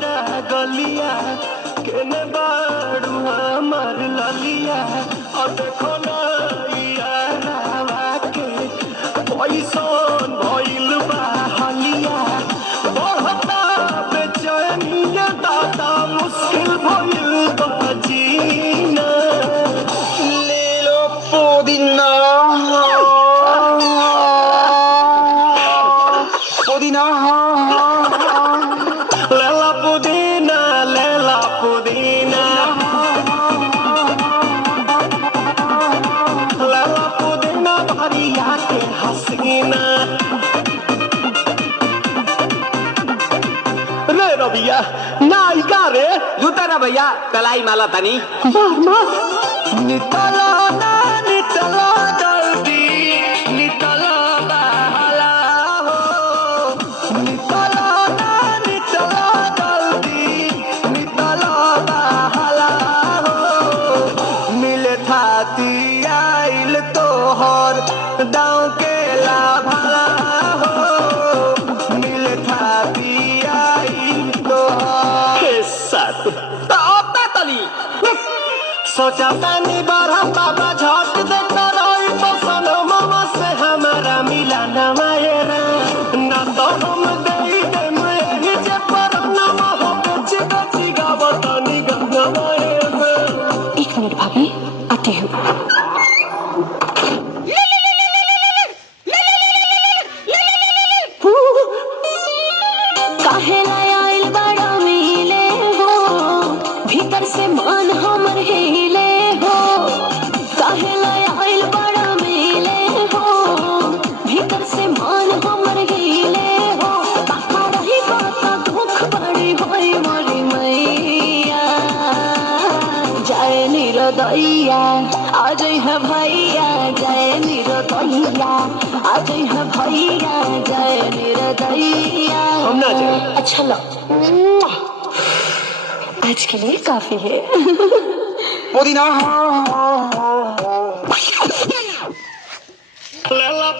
हमारा गलिया केने बाड़ू हमार ललिया और देखो ना यारावा के पैसन भइल बा हलिया बढ़ता बेचैनिया दादा मुश्किल भइल बा जीना ले लो पुदीना पुदीना लेला पुदीना लेला पुदीना लेला पुदीना भरिया के हसीना रे रबिया नायिका रे जुतारा भैया तलाई माला तनी नितला ना नितला जल्दी नितला बहला हो नितला ना नितला जल्दी नितला बहला हो मिले थाती आइल तोहर दाँव के लाभला हो मिले थाती आइल तोहर साथ सोचा तानी बारह बाबा झट देखता रही पसंद मामा से हमारा मिला नवायरा ना तो हम दे यही जे पर नाम हो बेच बेची गावतानी गंगवायरा। एक मिनट भाभी, आती हूँ। काहे लायल बड़ा मिले हो भीतर से मन हमर हिले हो काहे लायल बड़ा मिले हो भीतर से मन हमर हिले हो बाका रही बात दुख बड़ी होई मोरी मैया जय निरोदैया आज है भैया जय निरोदैया आज है भैया जय निरोदैया हम ना जाए अच्छा लो आज के लिए काफी है पुदीना लेला